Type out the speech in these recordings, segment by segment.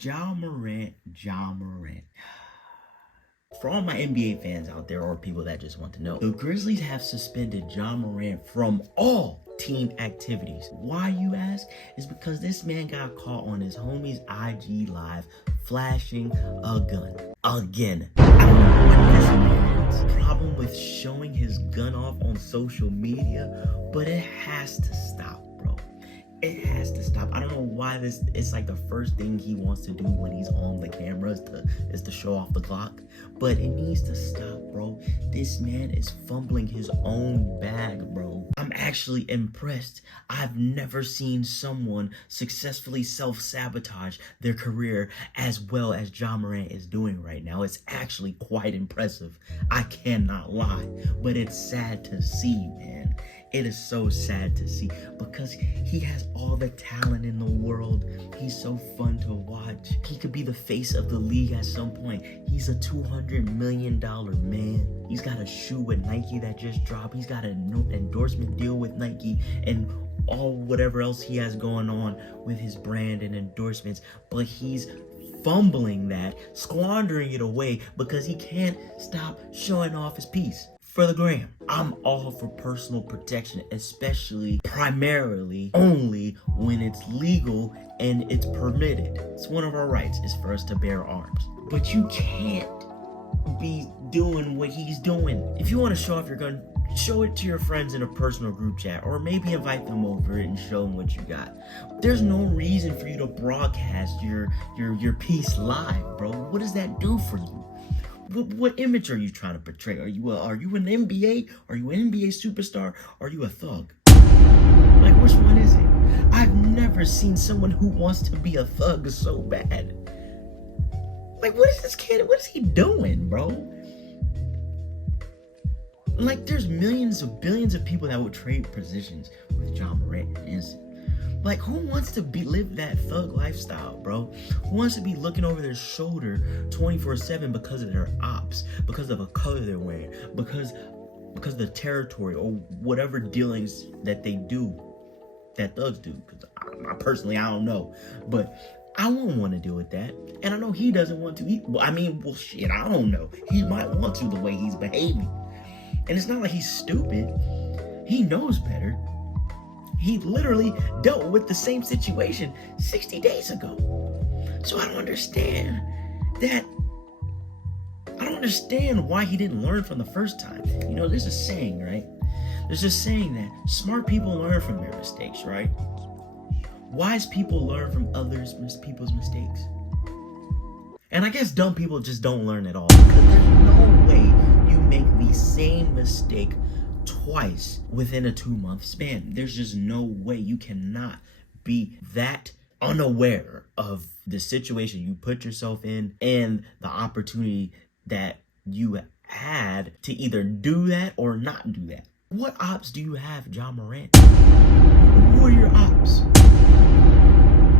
Ja Morant. For all my NBA fans out there or people that just want to know, the Grizzlies have suspended Ja Morant from all team activities. Why, you ask? Is because this man got caught on his homie's IG live flashing a gun. Again. I don't know what this man's problem with showing his gun off on social media, but it has to stop, bro. It has to stop. I don't know why it's like the first thing he wants to do when he's on the camera is to show off the Glock. But it needs to stop, bro. This man is fumbling his own bag, bro. I'm actually impressed. I've never seen someone successfully self-sabotage their career as well as Ja Morant is doing right now. It's actually quite impressive. I cannot lie. But it's sad to see, man. It is so sad to see because he has all the talent in the world. He's so fun to watch. He could be the face of the league at some point. He's a $200 million man. He's got a shoe with Nike that just dropped. He's got an endorsement deal with Nike and all whatever else he has going on with his brand and endorsements. But he's fumbling that, squandering it away because he can't stop showing off his piece. For the gram. I'm all for personal protection, especially primarily only when it's legal and it's permitted. It's one of our rights is for us to bear arms. But you can't be doing what he's doing. If you want to show off your gun, show it to your friends in a personal group chat, or maybe invite them over and show them what you got. There's no reason for you to broadcast your piece live, bro. What does that do for you? What image are you trying to portray? Are you an NBA? Are you an NBA superstar? Are you a thug? Like, which one is it? I've never seen someone who wants to be a thug so bad. Like, what is this kid? What is he doing, bro? Like, there's billions of people that would trade positions with Ja Morant in an instant. Like, who wants to live that thug lifestyle, bro? Who wants to be looking over their shoulder 24/7 because of their ops, because of a color they're wearing, because of the territory or whatever dealings that they do, that thugs do? Because I don't know, but I won't want to deal with that, and I know he doesn't want to. Shit, I don't know. He might want to the way he's behaving, and it's not like he's stupid. He knows better. He literally dealt with the same situation 60 days ago. So I don't understand why he didn't learn from the first time. You know, there's a saying, right? There's a saying that smart people learn from their mistakes, right? Wise people learn from people's mistakes. And I guess dumb people just don't learn at all. Because there's no way you make the same mistake twice within a 2-month span. There's just no way. You cannot be that unaware of the situation you put yourself in and the opportunity that you had to either do that or not do that. What ops do you have, Ja Morant? Who are your ops?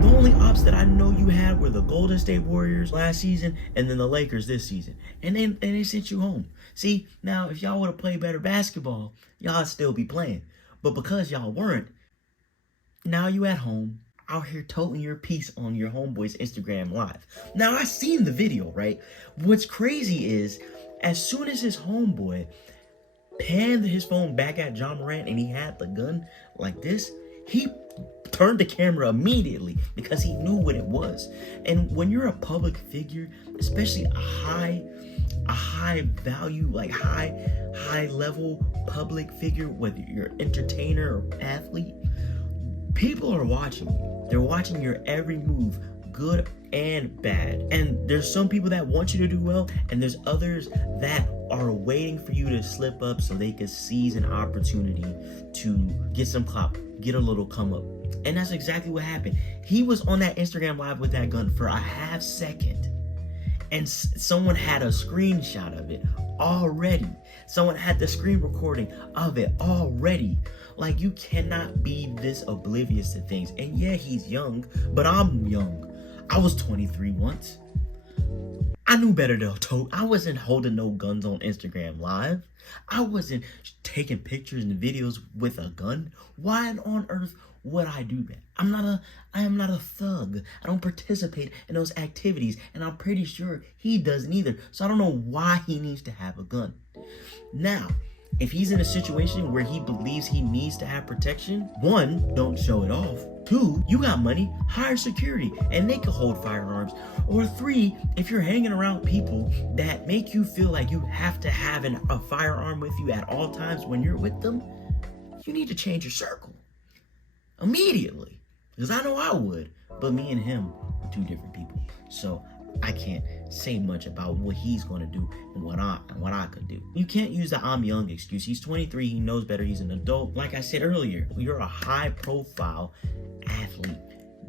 The only ops that I know you had were the Golden State Warriors last season and then the Lakers this season. And then they sent you home. See, now if y'all would have played better basketball, y'all still be playing. But because y'all weren't, now you at home, out here toting your piece on your homeboy's Instagram live. Now I seen the video, right? What's crazy is, as soon as his homeboy panned his phone back at Ja Morant and he had the gun like this, he turned the camera immediately because he knew what it was. And when you're a public figure, especially a high value, like high level public figure, whether you're an entertainer or athlete, people are watching you. They're watching your every move, good and bad. And there's some people that want you to do well, and there's others that are waiting for you to slip up so they can seize an opportunity to get some clout, get a little come up. And that's exactly what happened. He was on that Instagram live with that gun for a half second, and someone had a screenshot of it already. Someone had the screen recording of it already. Like, you cannot be this oblivious to things. And yeah, he's young, but I'm young. I was 23 once. I knew better though. I wasn't holding no guns on Instagram live. I wasn't taking pictures and videos with a gun. Why on earth would I do that? I am not a thug. I don't participate in those activities, and I'm pretty sure he doesn't either. So I don't know why he needs to have a gun. Now, if he's in a situation where he believes he needs to have protection, one, don't show it off. Two, you got money, hire security, and they can hold firearms. Or three, if you're hanging around people that make you feel like you have to have a firearm with you at all times when you're with them, you need to change your circle immediately. Because I know I would, but me and him are two different people. So I can't say much about what he's going to do and what I could do. You can't use the I'm young excuse. He's 23, he knows better, he's an adult. Like I said earlier, you're a high profile athlete.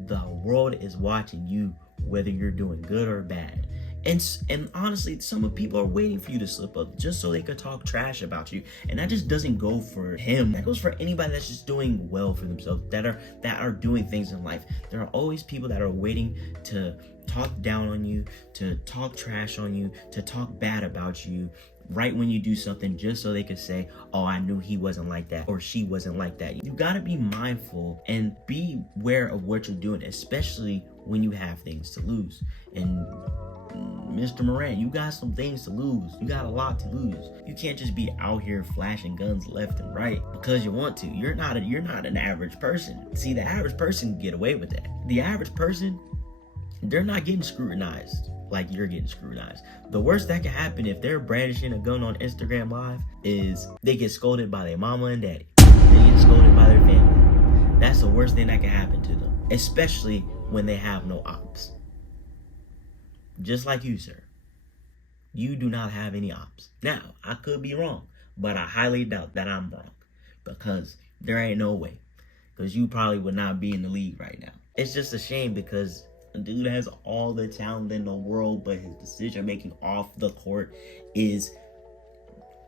The world is watching you, whether you're doing good or bad. And honestly, some of people are waiting for you to slip up just so they could talk trash about you. And that just doesn't go for him. That goes for anybody that's just doing well for themselves, that are doing things in life. There are always people that are waiting to talk down on you, to talk trash on you, to talk bad about you right when you do something, just so they could say, oh, I knew he wasn't like that or she wasn't like that. You got to be mindful and be aware of what you're doing, especially when you have things to lose. And Mr. Morant, you got some things to lose. You got a lot to lose. You can't just be out here flashing guns left and right because you want to. You're not an average person. See, the average person can get away with that. The average person, they're not getting scrutinized like you're getting scrutinized. The worst that can happen if they're brandishing a gun on Instagram Live is they get scolded by their mama and daddy. They get scolded by their family. That's the worst thing that can happen to them, especially when they have no ops. Just like you, sir. You do not have any ops. Now, I could be wrong, but I highly doubt that I'm wrong because there ain't no way. Because you probably would not be in the league right now. It's just a shame because the dude has all the talent in the world, but his decision making off the court is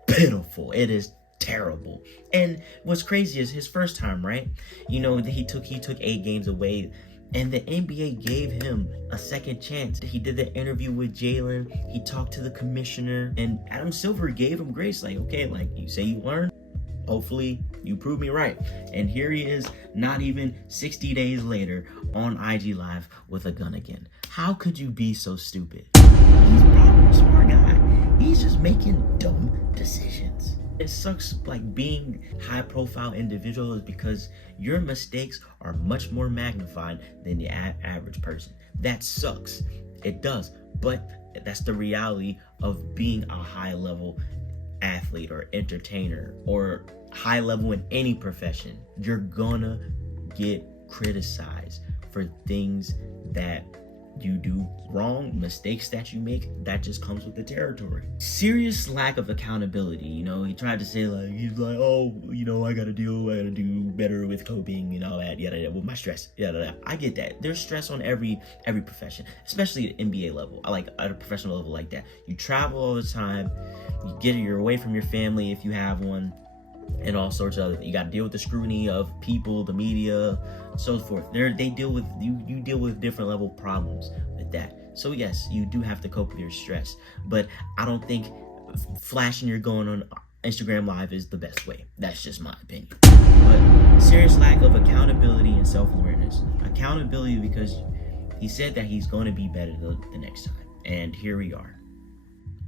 pitiful. It is terrible. And what's crazy is his first time, right? You know, he took 8 games away. And the NBA gave him a second chance. He did the interview with Jalen. He talked to the commissioner. And Adam Silver gave him grace. Like, okay, like you say you learned. Hopefully you prove me right. And here he is, not even 60 days later, on IG Live with a gun again. How could you be so stupid? He's probably a smart guy. He's just making dumb decisions. It sucks like being high profile individuals because your mistakes are much more magnified than the average person. That sucks. It does. But that's the reality of being a high level athlete or entertainer or high level in any profession. You're gonna get criticized for things that you do wrong, mistakes that you make. That just comes with the territory. Serious lack of accountability. You know, he tried to say he's like, oh, you know, I gotta do better with coping and all that, yada yada, with my stress, yada yada. I get that. There's stress on every profession, especially at NBA level. I like at a professional level like that. You travel all the time. You're away from your family if you have one, and all sorts of other. You got to deal with the scrutiny of people, the media, so forth. They deal with you deal with different level problems with that. So yes, you do have to cope with your stress, but I don't think flashing your gun on Instagram Live is the best way. That's just my opinion. But serious lack of accountability and self-awareness. Accountability because he said that he's going to be better the next time, and here we are.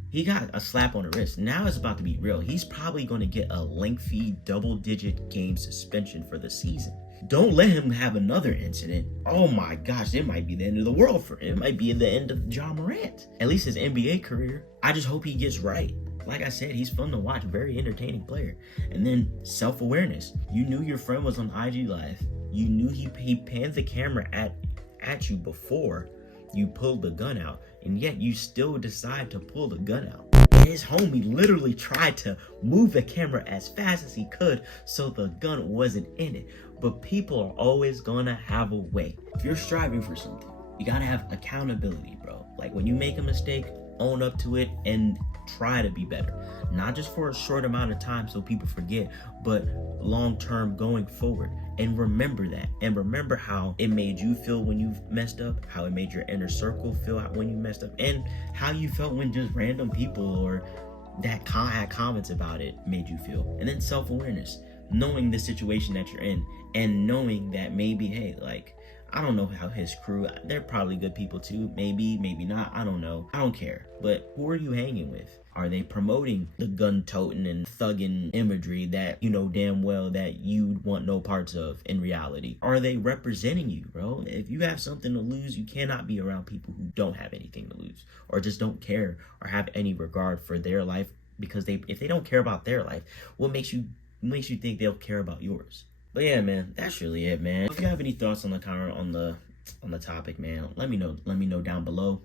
He got a slap on the wrist. Now it's about to be real. He's probably going to get a lengthy double-digit game suspension for the season. Don't let him have another incident. Oh my gosh, it might be the end of the world for him. It might be the end of Ja Morant. At least his NBA career. I just hope he gets right. Like I said, he's fun to watch. Very entertaining player. And then self-awareness. You knew your friend was on IG Live. You knew he panned the camera at you before you pulled the gun out, and yet you still decide to pull the gun out. His homie literally tried to move the camera as fast as he could so the gun wasn't in it. But people are always gonna have a way. If you're striving for something, you gotta have accountability, bro. Like when you make a mistake, own up to it and try to be better. Not just for a short amount of time so people forget, but long term going forward. And remember that. And remember how it made you feel when you messed up, how it made your inner circle feel when you messed up, and how you felt when just random people or that had comments about it made you feel. And then self-awareness, knowing the situation that you're in and knowing that maybe, hey, like, I don't know how his crew, they're probably good people too. Maybe, maybe not. I don't know. I don't care. But who are you hanging with? Are they promoting the gun-toting and thugging imagery that you know damn well that you want no parts of in reality? Are they representing you, bro? If you have something to lose, you cannot be around people who don't have anything to lose or just don't care or have any regard for their life, because if they don't care about their life, what makes you think they'll care about yours? But yeah, man, that's really it, man. If you have any thoughts on the topic, man, let me know. Let me know down below.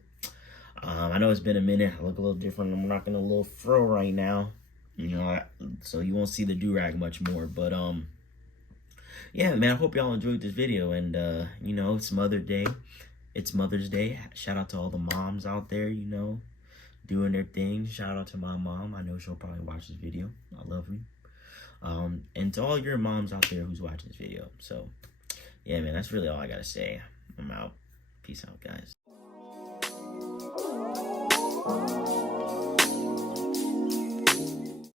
I know it's been a minute. I look a little different. I'm rocking a little fro right now, you know, so you won't see the do-rag much more. But yeah, man, I hope y'all enjoyed this video. And you know, it's Mother's Day. It's Mother's Day. Shout out to all the moms out there, you know, doing their thing. Shout out to my mom. I know she'll probably watch this video. I love you. And to all your moms out there who's watching this video. So yeah, man, that's really all I gotta say. I'm out. Peace out, guys.